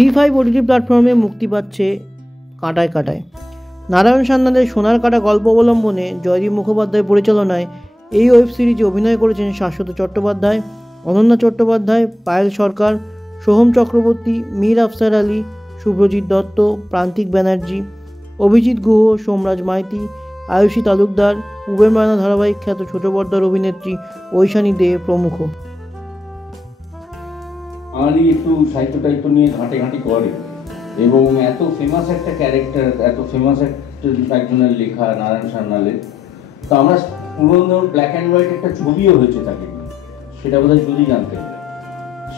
ZEE5 OTT প্ল্যাটফর্মে মুক্তি পাচ্ছে কাঁটায় কাঁটায়। নারায়ণ সান্যালের সোনার কাঁটা গল্প অবলম্বনে জয়দীপ মুখোপাধ্যায় পরিচালনায় এই ওয়েব সিরিজে অভিনয় করেছেন শাশ্বত চট্টোপাধ্যায়, অনন্যা চট্টোপাধ্যায়, পায়েল সরকার, সোহম চক্রবর্তী, মীর আফসার আলী, শুভ্রজিৎ দত্ত, প্রান্তিক ব্যানার্জি, অভিজিৎ গুহ, সোমরাজ মাইতি, আয়ুষী তালুকদার, উবের ময়না ধারাবাহিক খ্যাত ছোট পর্দার অভিনেত্রী ঐশানী দে প্রমুখ। বাঙালি একটু সাহিত্য টাইত্য নিয়ে ঘাঁটি করে এবং এত ফেমাস একটা ক্যারেক্টার, এত ফেমাস একজনের লেখা নারায়ণ সান্যালের, তো আমরা পুরনো ব্ল্যাক অ্যান্ড হোয়াইট একটা ছবিও হয়েছে তাকে, সেটা বোধহয় যদি জানতে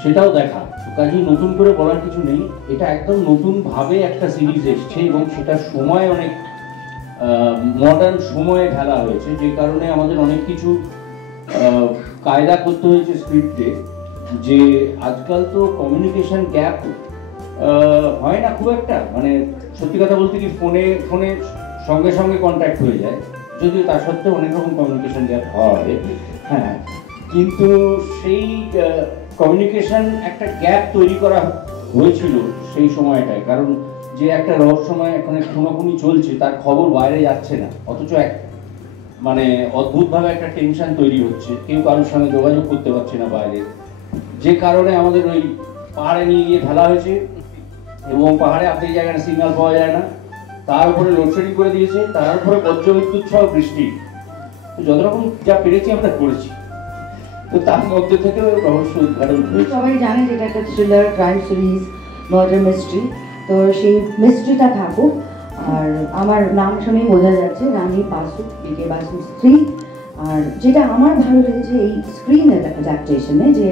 সেটাও দেখা, কাজেই নতুন করে বলার কিছু নেই। এটা একদম নতুনভাবে একটা সিরিজ এসছে এবং সেটা সময় অনেক মডার্ন সময়ে ঢালা হয়েছে, যে কারণে আমাদের অনেক কিছু কায়দা করতে হয়েছে স্ক্রিপ্টে। যে আজকাল তো কমিউনিকেশন গ্যাপ হয় না খুব একটা, মানে সত্যি কথা বলতে কি ফোনে সঙ্গে সঙ্গে কন্ট্যাক্ট হয়ে যায়, যদিও তার সত্ত্বেও অনেক রকম কমিউনিকেশন গ্যাপ হয়, হ্যাঁ, কিন্তু সেই কমিউনিকেশন একটা গ্যাপ তৈরি করা হয়েছিল সেই সময়টায়, কারণ যে একটা রহস্যময় এখন খুনোখুনি চলছে তার খবর বাইরে যাচ্ছে না, অথচ মানে অদ্ভুতভাবে একটা টেনশন তৈরি হচ্ছে, কেউ কারোর সঙ্গে যোগাযোগ করতে পারছে না বাইরে, যে কারণে আমাদের ওই পাহাড়ে নিয়ে গিয়ে ফেলা হয়েছে এবং পাহাড়ে আপনি জায়গাটা সিগন্যাল পাওয়া যায় না, তার উপরে লোডশেডিং করে দিয়েছে, তার উপরে বজ্রবিদ্যুৎ সহ বৃষ্টি, তো যত রকম যা পেরেছি আমরা করেছি, তো তার মধ্যে থেকে রহস্য উদ্ঘাটন হয়েছে। সবাই জানে যে এটা একটা thriller crime series, murder mystery, তো সেই মিস্ট্রিটা থাকুক। আর আমার নাম শুনেই বোঝা যাচ্ছে রানী বাসু, বিকে বাসু স্ত্রী। আর যেটা আমার ভালো লেগেছে এই স্ক্রিন অ্যাডাপ্টেশনে, যে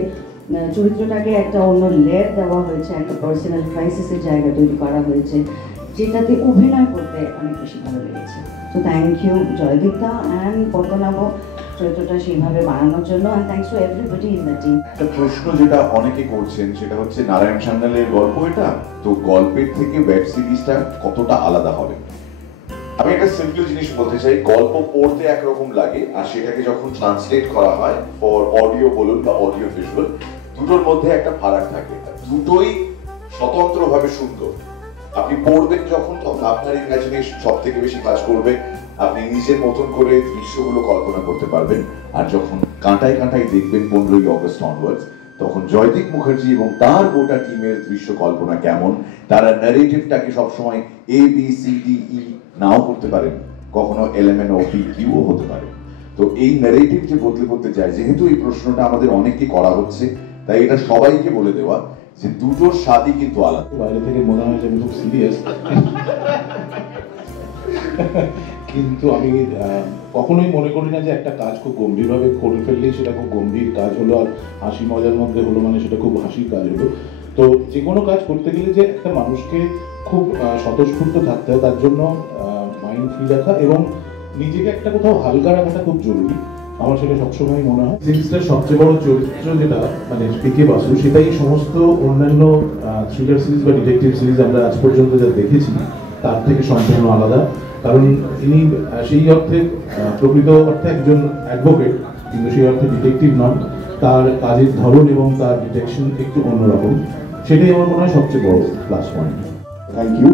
চরিত্রটাকে একটা অন্য লেয়ার দেওয়া হয়েছে, একটা পার্সোনাল ক্রাইসিসের জায়গা তৈরি করা হয়েছে, যেটাতে অভিনয় করতে অনেক বেশি ভালো লেগেছে। তো থ্যাংক ইউ জয়দীপদা অ্যান্ড পদ্মনাভ চরিত্রটা সেইভাবে বানানোর জন্য, and thanks to everybody in the team. একটা প্রশ্ন যেটা অনেকে করছেন সেটা হচ্ছে নারায়ণ সান্যালের গল্প এটা, তো গল্পের থেকে ওয়েব সিরিজটা কতটা আলাদা হবে? আমি একটা সিম্পল জিনিস বলতে চাই, গল্প পড়তে একরকম লাগে আর সেটাকে যখন ট্রান্সলেট করা হয় ফর অডিও বলুন বা অডিও ভিজুয়াল, দুটোর মধ্যে একটা ফারাক থাকে, দুটোই স্বতন্ত্রভাবে সুন্দর। আপনি পড়বেন যখন, তখন আপনার ইমাজিনেশন সব থেকে বেশি কাজ করবে, আপনি নিজের মতন করে দৃশ্যগুলো কল্পনা করতে পারবেন। আর যখন কাঁটায় কাঁটায় দেখবেন 15ই অগস্ট অনওয়ার্ডস, তখন জয়দীপ মুখার্জি এবং তার গোটা টিমের দৃশ্য কল্পনা কেমন, তারা ন্যারেটিভটাকে সবসময় ABCDE নাও করতে পারেন, কখনো LMNOPQও হতে পারে। তো এই ন্যারেটিভ যে বদলে যায়, যেহেতু এই প্রশ্নটা আমাদের অনেককে করা হচ্ছে, তাই এটা সবাইকে বলে দেওয়া যে দুটোর স্বাদই কিন্তু আলাদা। বাইরে থেকে মনে হয় যে আমি খুব সিরিয়াস, কিন্তু আমি কখনোই মনে করি না যে একটা কাজ খুব গম্ভীরভাবে করে ফেললেই সেটা খুব গম্ভীর কাজ হলো, আর হাসি মজার মধ্যে হলো মানে সেটা খুব হাসির কাজ হলো। তো যে কোনো কাজ করতে গেলে যে একটা মানুষকে খুব স্বতঃস্ফূর্ত থাকতে হয়, তার জন্য মাইন্ড ফ্রি রাখা এবং নিজেকে একটা কোথাও হালকা রাখাটা খুব জরুরি, আমার সেটা সবসময় মনে হয়। সিরিজটার সবচেয়ে বড় চরিত্র যেটা মানে পিকে বাসু, সেটাই সমস্ত অন্যান্য থ্রিলার সিরিজ বা ডিটেকটিভ সিরিজ আমরা আজ পর্যন্ত যা দেখেছি তার থেকে সম্পূর্ণ আলাদা। কারণ ইনি সেই অর্থে প্রকৃত অর্থে একজন অ্যাডভোকেট, কিন্তু সেই অর্থে ডিটেকটিভ নন, তার কাজের ধরন এবং তার ডিটেকশন একটু অন্যরকম, সেটাই আমার মনে হয় সবচেয়ে বড় প্লাস পয়েন্ট। Thank you.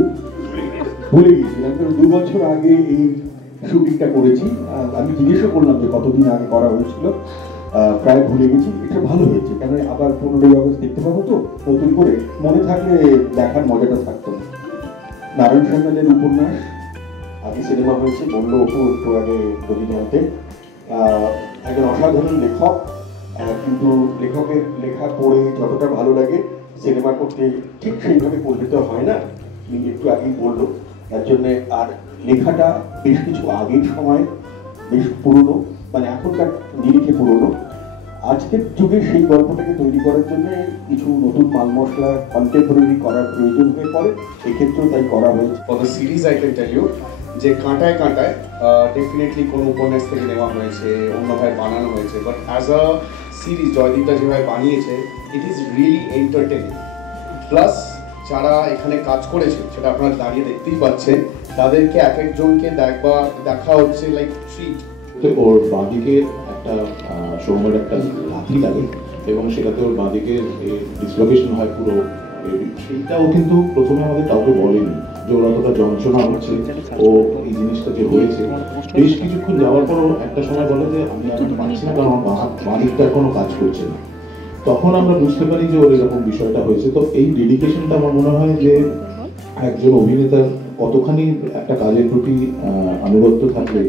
ভুলে গেছিলাম, 2 বছর আগে এই শুটিংটা করেছি, আমি জিজ্ঞেসও করলাম যে কতদিন আগে করা হয়েছিল, প্রায় ভুলে গেছি। এটা ভালো হয়েছে, কেন আবার 15ই অগস্ট দেখতে পাবো, তো নতুন করে মনে থাকলে দেখার মজাটা থাকতো না। নারায়ণ সান্যালের উপন্যাস আগে সিনেমা হয়েছে, বললো একটু আগে রবীন্দ্রনাথে, একজন অসাধারণ লেখক, কিন্তু লেখকের লেখা পড়ে যতটা ভালো লাগে সিনেমা করতে ঠিক সেইভাবে পরিচিত হয় না, একটু আগেই বললো, তার জন্যে। আর লেখাটা বেশ কিছু আগের সময়, বেশ পুরনো, মানে এখনকার নিরিখে পুরনো। আজকের যুগে সেই গল্পটাকে তৈরি করার জন্য কিছু নতুন মাল মশলা কন্টেম্পোরারি করার প্রয়োজন হয়ে পড়ে, এক্ষেত্রেও তাই করা হয়েছে। For the series I can tell you যে কাঁটায় কাঁটায় ডেফিনেটলি কোনো উপন্যাস থেকে নেওয়া হয়েছে, অন্যভাবে বানানো হয়েছে, বাট অ্যাজ আ সিরিজ জয়দীপদা যেভাবে বানিয়েছে, it is really entertaining. Plus যারা এখানে কাজ করেছে সেটা আপনারা দাঁড়িয়ে দেখতেই পাচ্ছেন, তাদেরকে এক একজনকে দেখা হচ্ছে লাইক ট্রিট। ওর বাঁদিকে একটা সৌম্যের একটা লাথি লাগে এবং সেটাতে ওর বাঁদিকে ডিসলোকেশন হয় পুরো বেবি, সেইটা ও কিন্তু প্রথমে আমাদের কাউকে বলেনি যে ওর অতটা যন্ত্রণা হচ্ছে, ও এই জিনিসটা যে হয়েছে। বেশ কিছুক্ষণ যাওয়ার পরও একটা সময় বলে যে আমি এখন পাচ্ছি না, কারণ আমার বাঁ দিকটা এখনো কাজ করছে না। তখন আমরা বুঝতে পারি যে ওর এরকম বিষয়টা হয়েছে। তো এই ডেডিকেশনটা আমার মনে হয় যে একজন অভিনেতার কতখানি একটা কাজের প্রতি আনুগত্য থাকলে,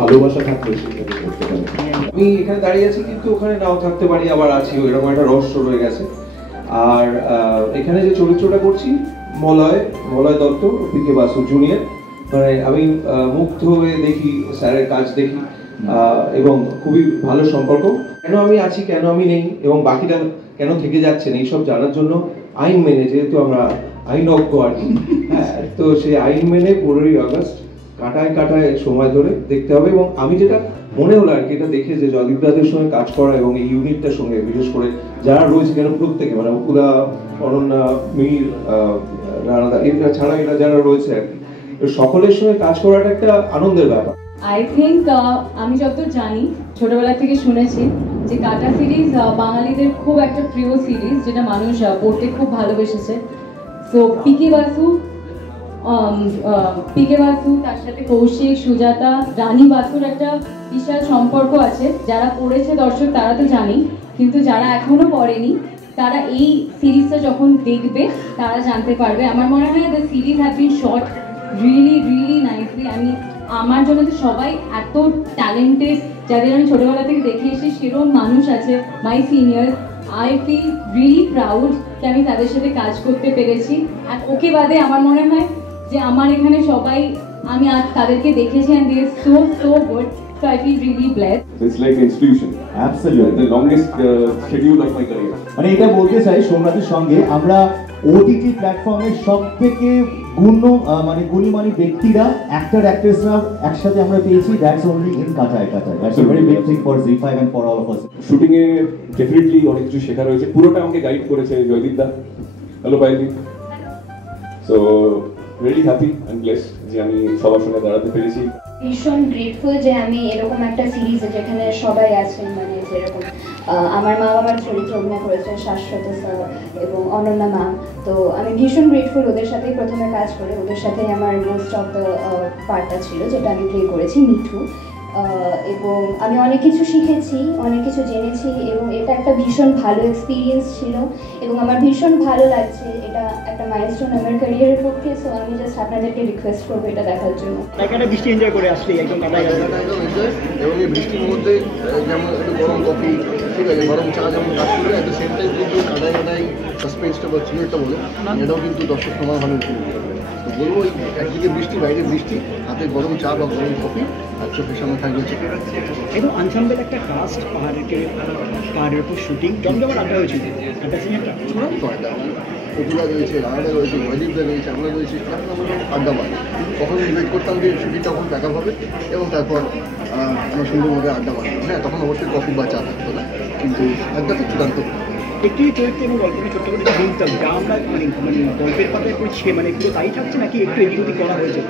ভালোবাসা থাকলে সেটাকে করতে পারে। আমি এখানে দাঁড়িয়ে আছি কিন্তু ওখানে নাও থাকতে পারি, আবার আছি, এরকম একটা রহস্য রয়ে গেছে। আর এখানে যে চরিত্রটা করছি মলয় দত্ত, পিকে বাসু জুনিয়র, মানে আমি মুগ্ধ হয়ে দেখি স্যারের কাজ দেখি, এবং খুবই ভালো সম্পর্ক। কেন আমি আছি, কেন আমি নেই, এবং বাকিটা কেন থেকে যাচ্ছেন এইসব জানার জন্য আইন মেনে, যেহেতু আমরা আইনজ্ঞ আর কি, হ্যাঁ, তো সেই আইন মেনে 15ই আগস্ট কাটায় সময় ধরে দেখতে হবে। এবং আমি যেটা মনে হলো আর কি, এটা দেখে যে জয়দীপ দাদের সঙ্গে কাজ করা এবং এই ইউনিটটার সঙ্গে বিশেষ করে যারা রয়েছে, কেন প্রত্যেকে মানে উদা, অনন্যা, মীর, রানাদা, এটা ছাড়া এরা যারা রয়েছে আর কি, সকলের সঙ্গে কাজ করাটা একটা আনন্দের ব্যাপার। আই থিঙ্ক আমি যতদূর জানি, ছোটবেলা থেকে শুনেছি যে কাটা সিরিজ বাঙালিদের খুব একটা প্রিয় সিরিজ, যেটা মানুষ পড়তে খুব ভালোবেসেছে। সো পিকে বাসু, তার সাথে কৌশিক, সুজাতা, রানী বাসুর একটা বিশাল সম্পর্ক আছে। যারা পড়েছে দর্শক তারা তো জানেই, কিন্তু যারা এখনো পড়েনি তারা এই সিরিজটা যখন দেখবে তারা জানতে পারবে। আমার মনে হয় the series have been shot really nicely. আমার জন্য তো সবাই এত ট্যালেন্টেড, যাদের আমি ছোটবেলা থেকে দেখে এসেছি, সেরকম মানুষ আছে my senior. I feel really proud যে আমি তাদের সাথে কাজ করতে পেরেছি। আর ওকে বাদে আমার মনে হয় যে আমার এখানে সবাই, আমি আজ তাদেরকে দেখেছি, and they are so good, so I feel really blessed. It's like inspiration. Absolutely. The longest schedule of my career. মানে এটা বলতে চাই সোমনাথের সঙ্গে আমরা ওটিটি প্ল্যাটফর্মের সবথেকে গুণী ব্যক্তিরা, অ্যাক্ট্রেসরা একসাথে আমরা পেয়েছি। দ্যাটস অনলি ইন কাটায়। That's a very big thing for ZEE5 and for all of us. Shooting এ ডেফিনেটলি অনেক কিছু শেখার হয়েছে। পুরোটা আমাকে গাইড করেছে জয়দীপ দা। হ্যালো পায়েলদি। So really happy and blessed যে আমি সবার সঙ্গে দাঁড়াতে পেরেছি। ভীষণ গ্রেটফুল যে আমি এরকম একটা সিরিজে, যেখানে সবাই আছেন, মানে যেরকম আমার মা বাবার চরিত্র অভিনয় করেছেন শাশ্বত স্যার এবং অনন্যা মা। তো আমি ভীষণ গ্রেটফুল ওদের সাথেই প্রথমে কাজ করে। ওদের সাথেই আমার মোস্ট অফ দ্য পার্টটা ছিল, যেটা আমি প্লে করেছি মিঠু। এবং আমি অনেক কিছু শিখেছি, অনেক কিছু জেনেছি, এবং এটা একটা ভীষণ ভালো এক্সপিরিয়েন্স ছিল এবং আমার ভীষণ ভালো লাগছে। এটা একটা মাইলস্টোন আমার ক্যারিয়ারের পক্ষে। সো আমি জাস্ট আপনাদেরকে রিকোয়েস্ট করবো এটা দেখার জন্য। একটা বৃষ্টি এনজয় করে আসলে একদম এবং এই বৃষ্টির মধ্যে যেমন একটু গরম কফি, ঠিক আছে, গরম চা যেমন কাজ করবে, অ্যাট দ্য সেম টাইম কিন্তু কাটায় সাসপেন্সটা বা থ্রিলারটা বলে এটাও কিন্তু দর্শক সমান ভালো উপভোগ করবে। তো বলবো একদিকে বৃষ্টি, বাইরে বৃষ্টি, হাতে গরম চা বা গরম কফি, আর চোখের সামনে থাকবে একদম আনসাম্বল একটা কাস্ট, পাহাড়ের উপর শুটিং, জমজমাট আড্ডা হয়েছিল। কপিলা রয়েছে, রানাদা রয়েছে, জয়দীপদা রয়েছে, আমরা রয়েছি, এখন আমরা আড্ডা পাই। তখন ওয়েট করতাম যে শুটিংটা কখন প্যাক আপ হবে এবং তারপর আমরা সুন্দরভাবে আড্ডা মারতাম। হ্যাঁ, তখন অবশ্যই কফি বা চা থাকতো না, কিন্তু আড্ডা তো চূড়ান্ত। একটি চরিত্র এবং গল্পটি ছোট্ট করে হিংসা, যা আমরা গল্পের পাতায় পড়ছি, মানে একটু তাই থাকছে নাকি একটু এদিক ওদিক করা হয়েছে?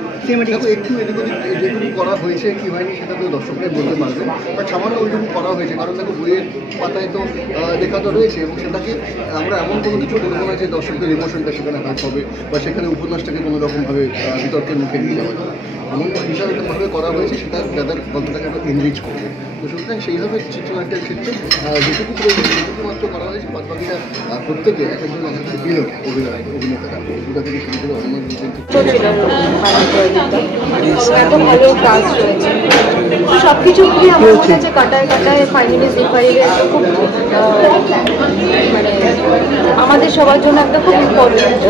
দেখো, একটু এদিক ওদিক যেটুকু করা হয়েছে কি হয়নি সেটা তো দর্শকরাই বলতে পারবে, বাট সামান্য ওইটুকু করা হয়েছে। কারণ দেখো, বইয়ের পাতায় তো লেখা তো রয়েছে এবং সেটাকে আমরা এমন কোনো কিছু করবো না যে দর্শকদের ইমোশনটা সেখানে হাত হবে বা সেখানে উপন্যাসটাকে কোনো রকমভাবে বিতর্কের মুখে নিয়ে যাওয়া যাবে। এমন হিসাবে করা হয়েছে সেটা যাদের গল্পটাকে একটু এনরিচ করবে। তো সুতরাং সেইভাবে চিত্রনাট্যের ক্ষেত্রে যেটুকু প্রয়োজন সেটুকু মাত্র করা হয়েছে, বাদ বাকিটা প্রত্যেকে এক একজন আমাদের প্রিয় অভিনেতারা, ওটা থেকে শুরু করে অনেক এত ভালো কাজ রয়েছে, সব কিছু মিলিয়ে আমার মনে হচ্ছে কাটায় ফাইনালি ZEE5 একটা খুব মানে আমাদের সবার জন্য একটা খুব ইম্পর্টেন্ট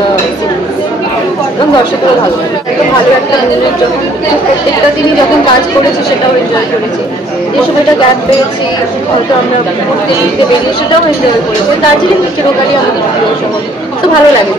এবং দর্শকেরও ভালো লাগে। এত ভালো একটা ইউনিট যখন প্রত্যেকটা দিনই যখন কাজ করেছি সেটাও এনজয় করেছি। যে সময়টা গ্যাপ পেয়েছি হয়তো আমরা ঘুরতে বেরিয়ে সেটাও এনজয় করেছি। দার্জিলিং চিরকালই আমাদের প্রিয় শহর, তো ভালো লাগে।